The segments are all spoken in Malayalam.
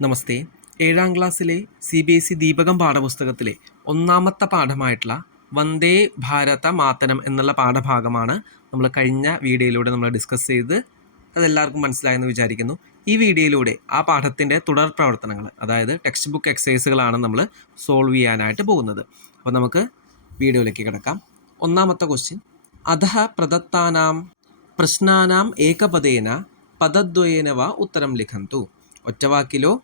നമസ്തേ. 7ാം ക്ലാസ്സിലെ CBSE ദീപകം പാഠപുസ്തകത്തിലെ ഒന്നാമത്തെ പാഠമായിട്ടുള്ള വന്ദേ ഭാരത മാതരം എന്നുള്ള പാഠഭാഗമാണ് നമ്മൾ കഴിഞ്ഞ വീഡിയോയിലൂടെ നമ്മൾ ഡിസ്കസ് ചെയ്ത് അതെല്ലാവർക്കും മനസ്സിലായെന്ന് വിചാരിക്കുന്നു. ഈ വീഡിയോയിലൂടെ ആ പാഠത്തിൻ്റെ തുടർ പ്രവർത്തനങ്ങൾ, അതായത് ടെക്സ്റ്റ് ബുക്ക് എക്സസൈസുകളാണ് നമ്മൾ സോൾവ് ചെയ്യാനായിട്ട് പോകുന്നത്. അപ്പോൾ നമുക്ക് വീഡിയോയിലേക്ക് കിടക്കാം. ഒന്നാമത്തെ ക്വസ്റ്റ്യൻ: അധഃ പ്രദത്താനാം പ്രശ്നാനാം ഏകപദേന പദദ്വയേന വ ഉത്തരം ലിഖന്തു. ഒറ്റവാക്കിലോ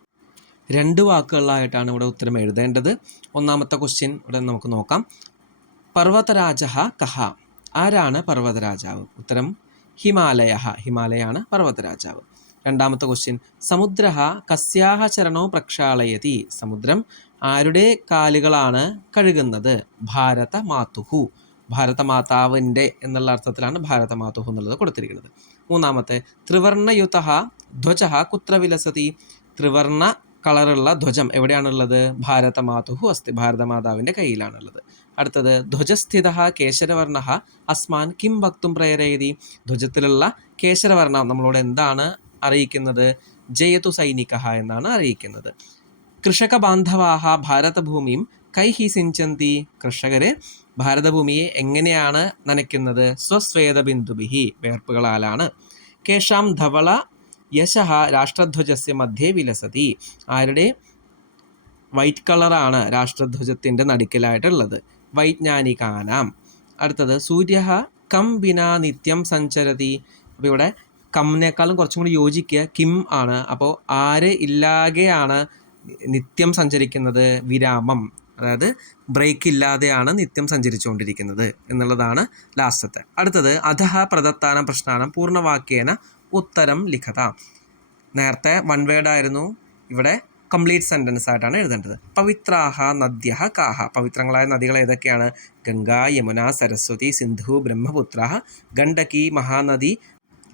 രണ്ട് വാക്കുകളിലായിട്ടാണ് ഇവിടെ ഉത്തരം എഴുതേണ്ടത്. ഒന്നാമത്തെ ക്വസ്റ്റ്യൻ ഇവിടെ നമുക്ക് നോക്കാം. പർവ്വതരാജഃ കഹ? ആരാണ് പർവ്വതരാജാവ്? ഉത്തരം ഹിമാലയ. ഹിമാലയാണ് പർവ്വതരാജാവ്. രണ്ടാമത്തെ ക്വസ്റ്റ്യൻ: സമുദ്രഃ കസ്യാഹ ചരണോ പ്രക്ഷാളയതി? സമുദ്രം ആരുടെ കാലുകളാണ് കഴുകുന്നത്? ഭാരതമാതുഹു. ഭാരതമാതാവിൻ്റെ എന്നുള്ള അർത്ഥത്തിലാണ് ഭാരതമാതുഹു എന്നുള്ളത് കൊടുത്തിരിക്കുന്നത്. മൂന്നാമത്തെ: ത്രിവർണയുതഃ ധ്വജഃ കുത്ര വിലസതി? ത്രിവർണ കളറുള്ള ധ്വജം എവിടെയാണുള്ളത്? ഭാരതമാതുഹു അസ്തി. ഭാരതമാതാവിൻ്റെ കയ്യിലാണുള്ളത്. അടുത്തത്: ധ്വജസ്ഥിതഃ കേശരവർണഃ അസ്മാൻ കിം വക്തും പ്രേരയതി? ധ്വജത്തിലുള്ള കേശരവർണം നമ്മളോട് എന്താണ് അറിയിക്കുന്നത്? ജയതു സൈനികഃ എന്നാണ് അറിയിക്കുന്നത്. കൃഷക ബാന്ധവാഹ ഭാരതഭൂമിയും കൈഹി സിഞ്ചന്തി? കർഷകര് ഭാരതഭൂമിയെ എങ്ങനെയാണ് നനയ്ക്കുന്നത്? സ്വസ്വേദബിന്ദുഭിഹി, വേർപ്പുകളാലാണ്. കേഷാം ധവള യശഃ രാഷ്ട്രധ്വജസ്യ മധ്യേ വിലസതി? ആരുടെ വൈറ്റ് കളറാണ് രാഷ്ട്രധ്വജത്തിൻ്റെ നടുക്കിലായിട്ടുള്ളത്? വൈജ്ഞാനികാനാം. അടുത്തത്: സൂര്യഃ കം വിനാ നിത്യം സഞ്ചരതി? അപ്പോൾ ഇവിടെ കമ്മിനേക്കാളും കുറച്ചും കൂടി യോജിക്കുക കിം ആണ്. അപ്പോൾ ആര് ഇല്ലാതെയാണ് നിത്യം സഞ്ചരിക്കുന്നത്? വിരാമം, അതായത് ബ്രേക്ക് ഇല്ലാതെയാണ് നിത്യം സഞ്ചരിച്ചുകൊണ്ടിരിക്കുന്നത് എന്നുള്ളതാണ് ലാസ്റ്റത്തെ. അടുത്തത്: അധഃ പ്രദത്താനം പ്രശ്നാനം പൂർണ്ണവാക്യേന ഉത്തരം ലിഖത. നേരത്തെ വൺ വേർഡ് ആയിരുന്നു, ഇവിടെ കംപ്ലീറ്റ് സെൻറ്റൻസ് ആയിട്ടാണ് എഴുതേണ്ടത്. പവിത്രാഹ നദ്യഃ കാഹ? പവിത്രങ്ങളായ നദികൾ ഏതൊക്കെയാണ്? ഗംഗ, യമുന, സരസ്വതി, സിന്ധു, ബ്രഹ്മപുത്ര, ഗണ്ഡകി, മഹാനദി,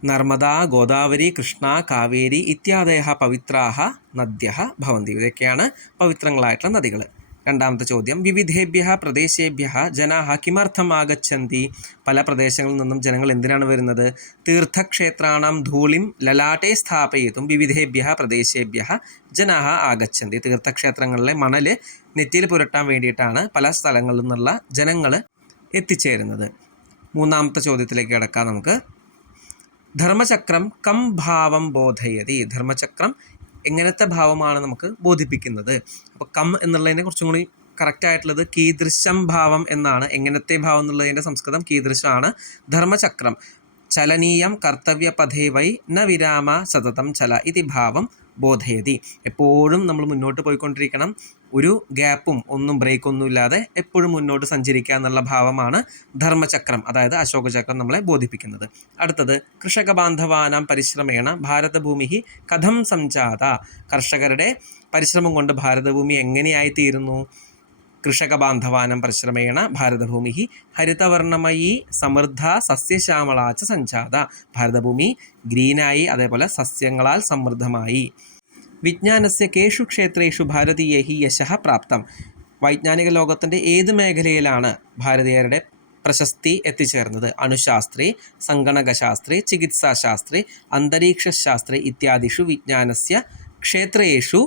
നർമ്മദ, ഗോദാവരി, കൃഷ്ണ, കാവേരി ഇത്യാദയഃ പവിത്രാഹ നദ്യഃ ഭവന്തി. ഇതൊക്കെയാണ് പവിത്രങ്ങളായിട്ടുള്ള നദികൾ. രണ്ടാമത്തെ ചോദ്യം: വിവിധേഭ്യഃ പ്രദേശേഭ്യഃ ജനാഃ കിമർത്ഥം ആഗച്ഛന്തി? പല പ്രദേശങ്ങളിൽ നിന്നും ജനങ്ങൾ എന്തിനാണ് വരുന്നത്? തീർത്ഥക്ഷേത്രാണാം ധൂളിം ലലാട്ടെ സ്ഥാപയിതും വിവിധേഭ്യഃ പ്രദേശേഭ്യഃ ജനാഃ ആഗച്ഛന്തി. തീർത്ഥക്ഷേത്രങ്ങളിലെ മണൽ നെറ്റിയിൽ പുരട്ടാൻ വേണ്ടിയിട്ടാണ് പല സ്ഥലങ്ങളിൽ നിന്നുള്ള ജനങ്ങൾ എത്തിച്ചേരുന്നത്. മൂന്നാമത്തെ ചോദ്യത്തിലേക്ക് കിടക്കാം നമുക്ക്. ധർമ്മചക്രം കം ഭാവം ബോധയതി? ധർമ്മചക്രം എങ്ങനത്തെ ഭാവമാണ് നമുക്ക് ബോധിപ്പിക്കുന്നത്? അപ്പോൾ കം എന്നുള്ളതിനെ കുറച്ചും കൂടി കറക്റ്റായിട്ടുള്ളത് കീദൃശം ഭാവം എന്നാണ്. എങ്ങനത്തെ ഭാവം എന്നുള്ളതിൻ്റെ സംസ്കൃതം കീദൃശമാണ്. ധർമ്മചക്രം ചലനീയം കർത്തവ്യപഥേ വൈ ന വിരാമ സതതം ചല ഇതി ഭാവം ബോധയതി. എപ്പോഴും നമ്മൾ മുന്നോട്ട് പോയിക്കൊണ്ടിരിക്കണം, ഒരു ഗ്യാപ്പും ഒന്നും ബ്രേക്കൊന്നും ഇല്ലാതെ എപ്പോഴും മുന്നോട്ട് സഞ്ചരിക്കുക എന്നുള്ള ഭാവമാണ് ധർമ്മചക്രം, അതായത് അശോകചക്രം നമ്മളെ ബോധിപ്പിക്കുന്നത്. അടുത്തത്: കൃഷക ബാന്ധവാനാം പരിശ്രമേണ ഭാരതഭൂമി കഥം സംജാത? കർഷകരുടെ പരിശ്രമം കൊണ്ട് ഭാരതഭൂമി എങ്ങനെയായിത്തീരുന്നു? കൃഷക ബാന്ധവാനം പരിശ്രമേണ ഭാരതഭൂമി ഹരിതവർണ്ണമയി സമൃദ്ധ സസ്യശ്യാമളാച്ച സഞ്ജാത. ഭാരതഭൂമി ഗ്രീനായി, അതേപോലെ സസ്യങ്ങളാൽ സമൃദ്ധമായി. വിജ്ഞാനസ്യ കേഷു ക്ഷേത്രേഷു ഭാരതീയൈഃ യശഃ പ്രാപ്തം? വൈജ്ഞാനിക ലോകത്തിൻ്റെ ഏത് മേഖലയിലാണ് ഭാരതീയരുടെ പ്രശസ്തി എത്തിച്ചേർന്നത്? അണുശാസ്ത്രേ, സങ്കണകശാസ്ത്രേ, ചികിത്സാശാസ്ത്രേ, അന്തരീക്ഷശാസ്ത്രേ ഇത്യാദിഷു വിജ്ഞാനസ്യ ക്ഷേത്രേഷു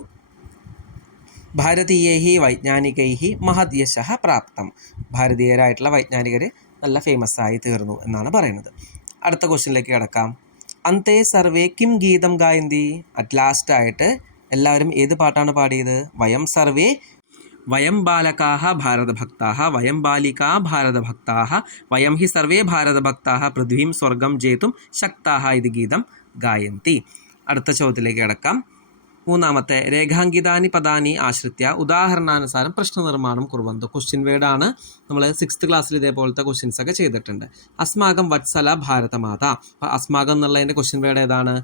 ഭാരതീയൈഃ വൈജ്ഞാനികൈഃ മഹദ് യശഃ പ്രാപ്തം. ഭാരതീയരായിട്ടുള്ള വൈജ്ഞാനികർ നല്ല ഫേമസ് ആയി തീർന്നു എന്നാണ് പറയുന്നത്. അടുത്ത ക്വസ്റ്റ്യനിലേക്ക് കിടക്കാം. അന്തേ സർവേ കിം ഗീതം ഗായന്തി? അറ്റ് ലാസ്റ്റ് ആയിട്ട് എല്ലാവരും ഏത് പാട്ടാണ് പാടിയത്? വയം സർവേ വയം ബാലകാഃ ഭാരതഭക്താഃ വയം ബാലികാ ഭാരതഭക്താഃ വയം ഹി സർവേ ഭാരതഭക്താഃ പൃഥ്വീം സ്വർഗം ജേതും ശക്താഃ ഇത് ഗീതം ഗായന്തി. അടുത്ത ചോദ്യത്തിലേക്ക് കിടക്കാം. മൂന്നാമത്തെ: രേഖാങ്കിതാനി പദാനി ആശ്രിത്യ ഉദാഹരണാനുസാരം പ്രശ്നനിർമ്മാണം കുർവന്തു. ക്വസ്റ്റ്യൻ വേർഡാണ്. നമ്മൾ 6th ക്ലാസ്സിൽ ഇതേപോലത്തെ ക്വസ്റ്റ്യൻസ് ഒക്കെ ചെയ്തിട്ടുണ്ട്. അസ്മാകം വത്സല ഭാരതമാത. അപ്പോൾ അസ്മാകം എന്നുള്ളതിൻ്റെ ക്വസ്റ്റ്യൻ വേർഡ് ഏതാണ്?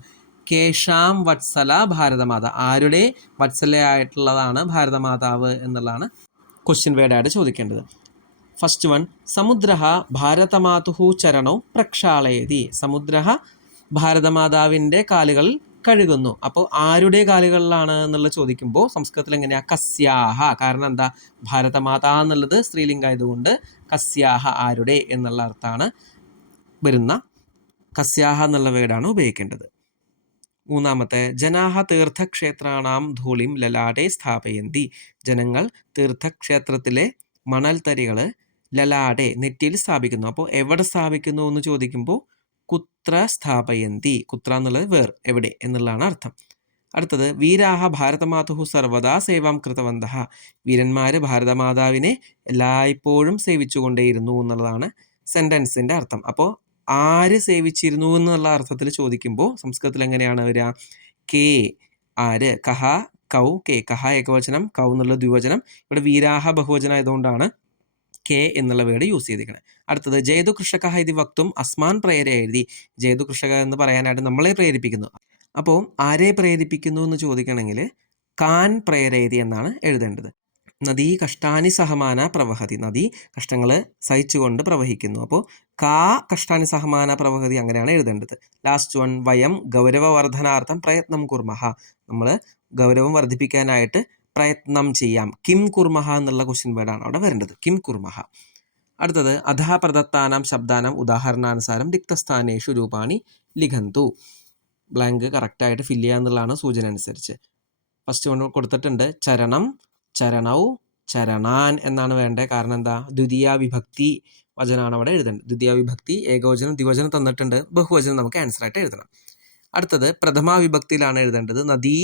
കേഷാം വത്സല ഭാരതമാത? ആരുടെ വത്സലയായിട്ടുള്ളതാണ് ഭാരതമാതാവ് എന്നുള്ളതാണ് ക്വസ്റ്റ്യൻ വേർഡായിട്ട് ചോദിക്കേണ്ടത്. First one: സമുദ്രഃ ഭാരതമാതുഹു ചരണൗ പ്രക്ഷാളയതി? സമുദ്രഃ ഭാരതമാതാവിൻ്റെ കാലുകൾ കഴുകുന്നു. അപ്പോൾ ആരുടെ കാലുകളിലാണ് എന്നുള്ളത് ചോദിക്കുമ്പോൾ സംസ്കൃതത്തിൽ എങ്ങനെയാണ്? കസ്യാഹ. കാരണം എന്താ? ഭാരതമാതാ എന്നുള്ളത് സ്ത്രീലിംഗമായതുകൊണ്ട് കസ്യാഹ, ആരുടെ എന്നുള്ള അർത്ഥമാണ് വരുന്ന. കസ്യാഹ എന്നുള്ള വേർഡാണ് ഉപയോഗിക്കേണ്ടത്. മൂന്നാമത്തെ ജനാഹ തീർത്ഥക്ഷേത്രാണാം ധൂളിം ലലാടെ സ്ഥാപയന്തി. ജനങ്ങൾ തീർത്ഥക്ഷേത്രത്തിലെ മണൽത്തരികൾ ലലാടെ നെറ്റിയിൽ സ്ഥാപിക്കുന്നു. അപ്പോൾ എവിടെ സ്ഥാപിക്കുന്നു എന്ന് ചോദിക്കുമ്പോൾ കുത്ര സ്ഥാപയന്തി, കുത്ര എന്നുള്ളത് വേർ, എവിടെ എന്നുള്ളതാണ് അർത്ഥം. അടുത്തത് വീരാഹ ഭാരതമാതുഹു സർവദാ സേവാം കൃതവന്തഃ. വീരന്മാർ ഭാരതമാതാവിനെ എല്ലായ്പ്പോഴും സേവിച്ചുകൊണ്ടേയിരുന്നു എന്നുള്ളതാണ് സെൻറ്റൻസിൻ്റെ അർത്ഥം. അപ്പോൾ ആര് സേവിച്ചിരുന്നു എന്നുള്ള അർത്ഥത്തിൽ ചോദിക്കുമ്പോൾ സംസ്കൃതത്തിൽ എങ്ങനെയാണ് വരിക? കെ ആര്, കഹ കൗ കെ, കഹ ഏകവചനം, കൗ എന്നുള്ള ദ്വിവചനം. ഇവിടെ വീരാഹ ബഹുവചനം ആയതുകൊണ്ടാണ് കെ എന്നുള്ള വേർഡ് യൂസ് ചെയ്തിരിക്കുന്നത്. അടുത്തത് ജയതു കൃഷക ഇത് വക്തും അസ്മാൻ പ്രേര എഴുതി. ജയതു കൃഷക എന്ന് പറയാനായിട്ട് നമ്മളെ പ്രേരിപ്പിക്കുന്നു. അപ്പോൾ ആരെ പ്രേരിപ്പിക്കുന്നു എന്ന് ചോദിക്കണമെങ്കിൽ കാൻ പ്രേരേതി എന്നാണ് എഴുതേണ്ടത്. നദീ കഷ്ടാനി സഹമാന പ്രവഹതി, നദി കഷ്ടങ്ങൾ സഹിച്ചുകൊണ്ട് പ്രവഹിക്കുന്നു. അപ്പോൾ കാ കഷ്ടാനി സഹമാന പ്രവഹതി അങ്ങനെയാണ് എഴുതേണ്ടത്. ലാസ്റ്റ് വൺ വയം ഗൗരവവർദ്ധനാർത്ഥം പ്രയത്നം കുർമഹ, നമ്മൾ ഗൗരവം വർദ്ധിപ്പിക്കാനായിട്ട് പ്രയത്നം ചെയ്യാം. കിം കുർമഹ എന്നുള്ള ക്വസ്റ്റ്യൻ വേർഡാണ് അവിടെ വരേണ്ടത്, കിം കുർമഹ. അടുത്തത് അധഃ പ്രദത്താനാം ശബ്ദാനാം ഉദാഹരണാനുസാരം റിക്തസ്ഥാനേഷു രൂപാണി ലിഖന്തു. ബ്ലാങ്ക് കറക്റ്റായിട്ട് ഫില്ല് ചെയ്യുക എന്നുള്ളതാണ് സൂചന അനുസരിച്ച്. ഫസ്റ്റ് കൊണ്ട് കൊടുത്തിട്ടുണ്ട് ചരണം, ചരണൗ, ചരണാൻ എന്നാണ് വേണ്ടത്. കാരണം എന്താ? ദ്വിതീയ വിഭക്തി വചനമാണ് അവിടെ എഴുതേണ്ടത്. ദ്വിതീയ വിഭക്തി ഏകവചനം ദ്വിവചനം തന്നിട്ടുണ്ട്, ബഹുവചനം നമുക്ക് ആൻസർ ആയിട്ട് എഴുതണം. അടുത്തത് പ്രഥമ വിഭക്തിയിലാണ് എഴുതേണ്ടത്. നദീ,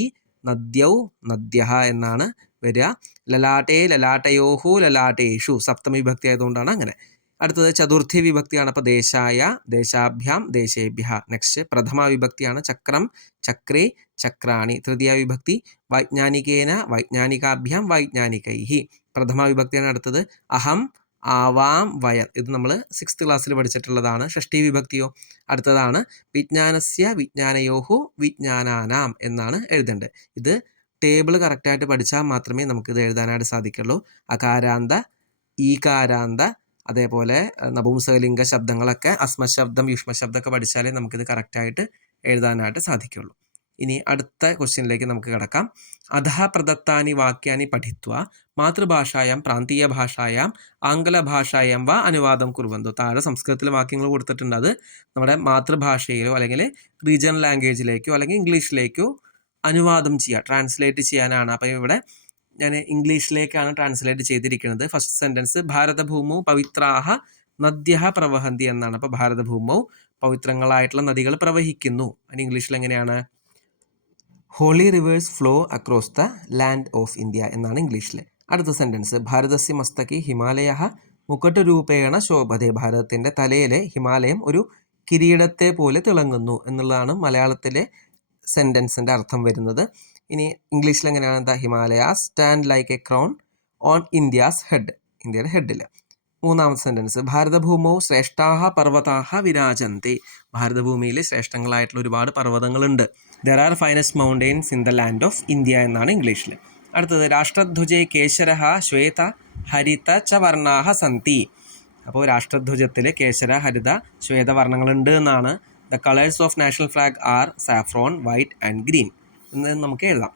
നദ്യൗ, നദ്യഃ എന്നാണ് വരിക. ലലാട്ടേ, ലലാട്ടയോഹു, ലലാട്ടേഷു സപ്തമി വിഭക്തി ആയതുകൊണ്ടാണ് അങ്ങനെ. അടുത്തത് ചതുർത്ഥി വിഭക്തിയാണ്. അപ്പോൾ ദേശായ, ദേശാഭ്യാം, ദേശേഭ്യ. നെക്സ്റ്റ് പ്രഥമ വിഭക്തിയാണ്. ചക്രം, ചക്രേ, ചക്രാണി. തൃതീയ വിഭക്തി വൈജ്ഞാനികേന, വൈജ്ഞാനികാഭ്യാം, വൈജ്ഞാനികൈഹി. പ്രഥമ വിഭക്തിയാണ് അടുത്തത്. അഹം, ആവാം, വയർ. ഇത് നമ്മൾ 6th ക്ലാസ്സിൽ പഠിച്ചിട്ടുള്ളതാണ്. ഷഷ്ടി വിഭക്തിയോ അടുത്തതാണ് വിജ്ഞാനസ്യ, വിജ്ഞാനയോഹു, വിജ്ഞാനാനാം എന്നാണ് എഴുതേണ്ടത്. ഇത് ടേബിൾ കറക്റ്റായിട്ട് പഠിച്ചാൽ മാത്രമേ നമുക്കിത് എഴുതാനായിട്ട് സാധിക്കുള്ളൂ. അകാരാന്ത, ഈകാരാന്ത, അതേപോലെ നപുംസകലിംഗ ശബ്ദങ്ങളൊക്കെ അസ്മശബ്ദം, യുഷ്മശബ്ദമൊക്കെ പഠിച്ചാലേ നമുക്കിത് കറക്റ്റായിട്ട് എഴുതാനായിട്ട് സാധിക്കുള്ളൂ. ഇനി അടുത്ത ക്വസ്റ്റ്യനിലേക്ക് നമുക്ക് കിടക്കാം. അധഃ പ്രദത്താനി വാക്യാനി പഠിത്വ മാതൃഭാഷായാം, പ്രാന്തീയ ഭാഷായാം, ആംഗലഭാഷായാം വ അനുവാദം കുറുവന്തു. താഴെ സംസ്കൃതത്തിലെ വാക്യങ്ങൾ കൊടുത്തിട്ടുണ്ട്. അത് നമ്മുടെ മാതൃഭാഷയിലോ അല്ലെങ്കിൽ റീജിയണൽ ലാംഗ്വേജിലേക്കോ അല്ലെങ്കിൽ ഇംഗ്ലീഷിലേക്കോ അനുവാദം ചെയ്യുക, ട്രാൻസ്ലേറ്റ് ചെയ്യാനാണ്. അപ്പോൾ ഇവിടെ ഞാൻ ഇംഗ്ലീഷിലേക്കാണ് ട്രാൻസ്ലേറ്റ് ചെയ്തിരിക്കുന്നത്. ഫസ്റ്റ് സെൻറ്റൻസ് ഭാരതഭൂമൗ പവിത്രാഹ നദ്യഃ പ്രവഹന്തി എന്നാണ്. അപ്പോൾ ഭാരതഭൂമൗ പവിത്രങ്ങളായിട്ടുള്ള നദികൾ പ്രവഹിക്കുന്നു. അതിന് ഇംഗ്ലീഷിൽ എങ്ങനെയാണ്? Holy rivers flow across the land of India എന്നാണ് ഇംഗ്ലീഷിൽ. അടുത്ത സെൻറ്റൻസ് ഭാരതസ്യ മസ്തകി ഹിമാലയ മുക്കട്ടുരൂപേണ ശോഭതേ. ഭാരതത്തിൻ്റെ തലയിലെ ഹിമാലയം ഒരു കിരീടത്തെ പോലെ തിളങ്ങുന്നു എന്നുള്ളതാണ് മലയാളത്തിലെ സെൻറ്റൻസിൻ്റെ അർത്ഥം വരുന്നത്. ഇനി ഇംഗ്ലീഷിൽ എങ്ങനെയാണ്? The Himalayas stand like A crown on India's head, ഇന്ത്യയുടെ ഹെഡിൽ. മൂന്നാമത്തെ സെൻറ്റൻസ് ഭാരതഭൂമൗ ശ്രേഷ്ഠാഹ പർവ്വതാഹ വിരാജന്തി. ഭാരതഭൂമിയിൽ ശ്രേഷ്ഠങ്ങളായിട്ടുള്ള ഒരുപാട് പർവ്വതങ്ങളുണ്ട്. There are finest mountains in the land of India എന്നാണ് ഇംഗ്ലീഷിൽ. അടുത്തത് രാഷ്ട്രധ്വജേ കേശരഃ ശ്വേത ഹരിത ച വർണ്ണാഹ സന്തി. അപ്പോൾ രാഷ്ട്രധ്വജത്തിൽ കേശര, ഹരിത, ശ്വേതവർണ്ണങ്ങളുണ്ട് എന്നാണ്. The colours of national flag are saffron, white and green എന്ന് നമുക്ക് എഴുതാം.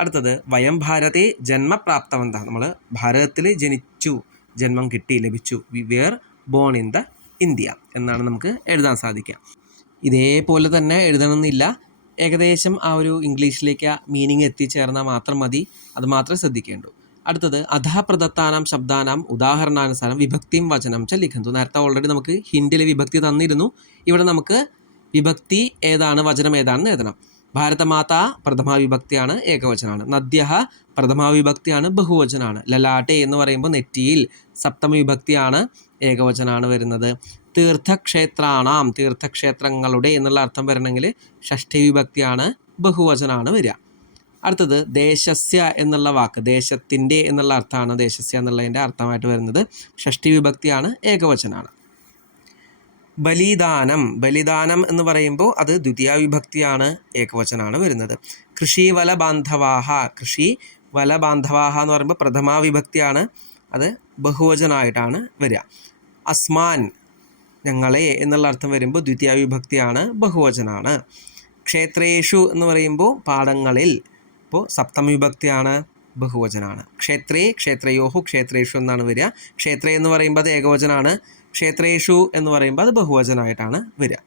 അടുത്തത് വയം ഭാരതേ ജന്മപ്രാപ്തവന്ത. നമ്മൾ ഭാരതത്തിൽ ജനിച്ചു, ജന്മം കിട്ടി, ലഭിച്ചു. We were born in the India എന്നാണ് നമുക്ക് എഴുതാൻ സാധിക്കുക. ഇതേപോലെ തന്നെ എഴുതണമെന്നില്ല, ഏകദേശം ആ ഒരു ഇംഗ്ലീഷിലേക്ക് മീനിങ് എത്തിച്ചേർന്നാൽ മാത്രം മതി. അത് മാത്രമേ ശ്രദ്ധിക്കേണ്ടൂ. അടുത്തത് അധഃ പ്രദത്താനാം ശബ്ദാനാം ഉദാഹരണാനുസാരം വിഭക്തിയും വചനം ച ലിഖന്തു. നേരത്തെ ഓൾറെഡി നമുക്ക് ഹിന്ദിയിൽ വിഭക്തി തന്നിരുന്നു. ഇവിടെ നമുക്ക് വിഭക്തി ഏതാണ്, വചനം ഏതാണെന്ന് എഴുതണം. ഭാരതമാത പ്രഥമാ വിഭക്തിയാണ്, ഏകവചനമാണ്. നദ്യഃ പ്രഥമാ വിഭക്തിയാണ്, ബഹുവചനമാണ്. ലലാട്ടെ എന്ന് പറയുമ്പോൾ നെറ്റിയിൽ സപ്തമി വിഭക്തിയാണ്, ഏകവചനമാണ് വരുന്നത്. തീർത്ഥക്ഷേത്രാണാം, തീർത്ഥക്ഷേത്രങ്ങളുടെ എന്നുള്ള അർത്ഥം വരണമെങ്കിൽ ഷഷ്ഠി വിഭക്തിയാണ്, ബഹുവചനമാണ് വരിക. അടുത്തത് ദേശസ്യ എന്നുള്ള വാക്ക്, ദേശത്തിൻ്റെ എന്നുള്ള അർത്ഥമാണ് ദേശസ്യ എന്നുള്ളതിൻ്റെ അർത്ഥമായിട്ട് വരുന്നത്. ഷഷ്ഠി വിഭക്തിയാണ്, ഏകവചനമാണ്. ബലിദാനം, ബലിദാനം എന്ന് പറയുമ്പോൾ അത് ദ്വിതീയ വിഭക്തിയാണ്, ഏകവചനമാണ് വരുന്നത്. കൃഷി വല ബാന്ധവാഹ, കൃഷി വല ബാന്ധവാഹ എന്ന് പറയുമ്പോൾ പ്രഥമാ വിഭക്തിയാണ്, അത് ബഹുവചനമായിട്ടാണ് വരിക. അസ്മാൻ ഞങ്ങളെ എന്നുള്ള അർത്ഥം വരുമ്പോൾ ദ്വിതീയ വിഭക്തിയാണ്, ബഹുവചനമാണ്. ക്ഷേത്രേഷു എന്ന് പറയുമ്പോൾ പാടങ്ങളിൽ, അപ്പോൾ സപ്തമ വിഭക്തിയാണ്, ബഹുവചനമാണ്. ക്ഷേത്രേ, ക്ഷേത്രയോഹു, ക്ഷേത്രേഷു എന്നാണ് വരിക. ക്ഷേത്രേ എന്ന് പറയുമ്പോൾ അത് ഏകവചനമാണ്, ക്ഷേത്രേഷു എന്ന് പറയുമ്പോൾ അത് ബഹുവചനമായിട്ടാണ് വരിക.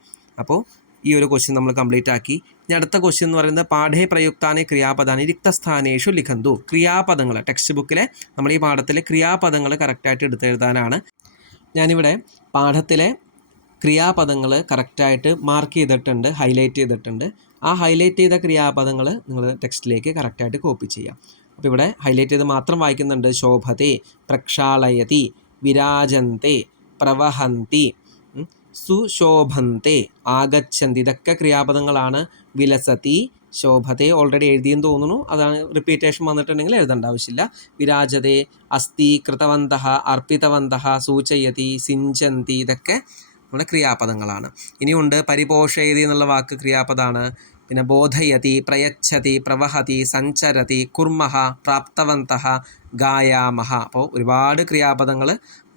അപ്പോൾ ഈ ഒരു ക്വസ്റ്റ്യൻ നമ്മൾ കംപ്ലീറ്റ് ആക്കി. ഇനി അടുത്ത ക്വസ്റ്റ്യൻ എന്ന് പറയുന്നത് പാഠേ പ്രയുക്താനെ ക്രിയാപദാനി റിക്തസ്ഥാനേഷു ലിഖന്തു. ക്രിയാപദങ്ങൾ ടെക്സ്റ്റ് ബുക്കിലെ നമ്മൾ ഈ പാഠത്തിലെ ക്രിയാപദങ്ങൾ കറക്റ്റായിട്ട് എടുത്തെഴുതാനാണ്. ഞാനിവിടെ പാഠത്തിലെ ക്രിയാപദങ്ങൾ കറക്റ്റായിട്ട് മാർക്ക് ചെയ്തിട്ടുണ്ട്, ഹൈലൈറ്റ് ചെയ്തിട്ടുണ്ട്. ആ ഹൈലൈറ്റ് ചെയ്ത ക്രിയാപദങ്ങൾ നിങ്ങൾ ടെക്സ്റ്റിലേക്ക് കറക്റ്റായിട്ട് കോപ്പി ചെയ്യാം. അപ്പോൾ ഇവിടെ ഹൈലൈറ്റ് ചെയ്ത് മാത്രം വായിക്കുന്നുണ്ട്. ശോഭത്തെ, പ്രക്ഷാളയതി, വിരാജന്തെ, പ്രവഹന്തി, സുശോഭന്തെ, ആഗച്ഛന്തി. ഇതൊക്കെ ക്രിയാപദങ്ങളാണ്. വിലസതി, ശോഭത്തെ ഓൾറെഡി എഴുതിയെന്ന് തോന്നുന്നു, അതാണ് റിപ്പീറ്റേഷൻ വന്നിട്ടുണ്ടെങ്കിൽ എഴുതേണ്ട ആവശ്യമില്ല. വിരാജതെ, അസ്തി, കൃതവന്തഃ, അർപ്പിതവന്തഃ, സൂചയതി, സിഞ്ചന്തി. ഇതൊക്കെ നമ്മുടെ ക്രിയാപദങ്ങളാണ്. ഇനിയുണ്ട് പരിപോഷയതി എന്നുള്ള വാക്ക് ക്രിയാപദമാണ്. പിന്നെ ബോധയതി, പ്രയച്ഛതി, പ്രവഹതി, സഞ്ചരതി, കുർമഹ, പ്രാപ്തവന്തഃ, ഗായാമഹ. അപ്പോൾ ഒരുപാട് ക്രിയാപദങ്ങൾ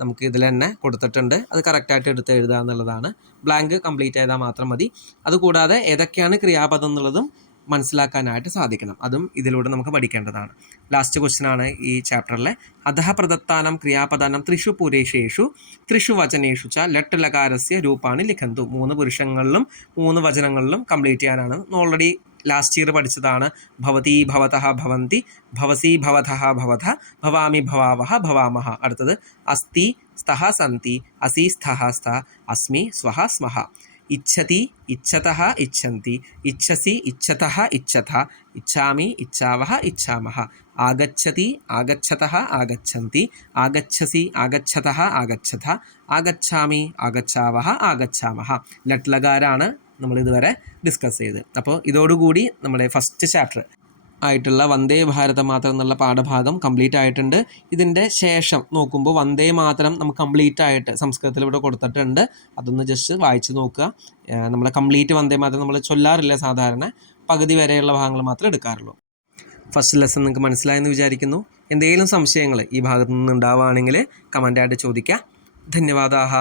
നമുക്ക് ഇതിൽ തന്നെ കൊടുത്തിട്ടുണ്ട്. അത് കറക്റ്റായിട്ട് എടുത്ത് എഴുതുക എന്നുള്ളതാണ്. ബ്ലാങ്ക് കംപ്ലീറ്റ് ചെയ്താൽ മാത്രം മതി. അതുകൂടാതെ ഏതൊക്കെയാണ് ക്രിയാപദം എന്നുള്ളതും മനസ്സിലാക്കാനായിട്ട് സാധിക്കണം. അതും ഇതിലൂടെ നമുക്ക് പഠിക്കേണ്ടതാണ്. ലാസ്റ്റ് ക്വസ്റ്റ്യനാണ് ഈ ചാപ്റ്ററിലെ. അധഃ പ്രദത്താനം ക്രിയാപദാനം ത്രിഷു പുരുഷേഷു ത്രിഷു വചനേഷു ച ലട്ട് ലകാരസ്യ രൂപാണി ലിഖന്തു. 3 പുരുഷങ്ങളിലും 3 വചനങ്ങളിലും കംപ്ലീറ്റ് ചെയ്യാനാണ്. ഓൾറെഡി ലാസ്റ്റ് ഇയർ പഠിച്ചതാണ്. ഭവതി, ഭവതഃ, ഭവന്തി, ഭവസി, ഭവതഃ, ഭവഥ, ഭവാമി, ഭവാവഹ, ഭവാമഹ. അടുത്തത് അസ്തി, സ്തഃ, സന്തി, അസി, സ്ഥഃ, സ്ത, അസ്മി, സ്വഃ, സ്മഃ. ഇച്ഛതി, ഇച്ഛതഃ, ഇച്ഛന്തി, ഇച്ഛസി, ഇച്ഛതഃ, ഇച്ഛഥ, ഇച്ഛാമി, ഇച്ഛാവഹ, ഇച്ഛാമഹ. ആഗച്ഛതി, ആഗച്ഛതഃ, ആഗച്ഛന്തി, ആഗച്ഛസി, ആഗച്ഛതഃ, ആഗച്ഛഥ, ആഗച്ഛാമി, ആഗച്ഛാവഹ, ആഗച്ഛാമഹ. ലട്ലകാരാണ് നമ്മൾ ഇതുവരെ ഡിസ്കസ് ചെയ്ത്. അപ്പോൾ ഇതോടുകൂടി നമ്മുടെ ഫസ്റ്റ് ചാപ്റ്റർ ആയിട്ടുള്ള വന്ദേ ഭാരത മാതരം എന്നുള്ള പാഠഭാഗം കംപ്ലീറ്റ് ആയിട്ടുണ്ട്. ഇതിൻ്റെ ശേഷം നോക്കുമ്പോൾ വന്ദേ മാതരം നമുക്ക് കംപ്ലീറ്റ് ആയിട്ട് സംസ്കൃതത്തിൽ ഇവിടെ കൊടുത്തിട്ടുണ്ട്. അതൊന്ന് ജസ്റ്റ് വായിച്ച് നോക്കുക. നമ്മൾ കംപ്ലീറ്റ് വന്ദേ മാതരം നമ്മൾ ചൊല്ലാറില്ല, സാധാരണ പകുതി വരെയുള്ള ഭാഗങ്ങൾ മാത്രമേ എടുക്കാറുള്ളൂ. ഫസ്റ്റ് ലെസൺ നിങ്ങൾക്ക് മനസ്സിലായെന്ന് വിചാരിക്കുന്നു. എന്തെങ്കിലും സംശയങ്ങൾ ഈ ഭാഗത്തു നിന്ന് ഉണ്ടാവുകയാണെങ്കിൽ കമൻ്റായിട്ട് ചോദിക്കുക. ധന്യവാദാഹ.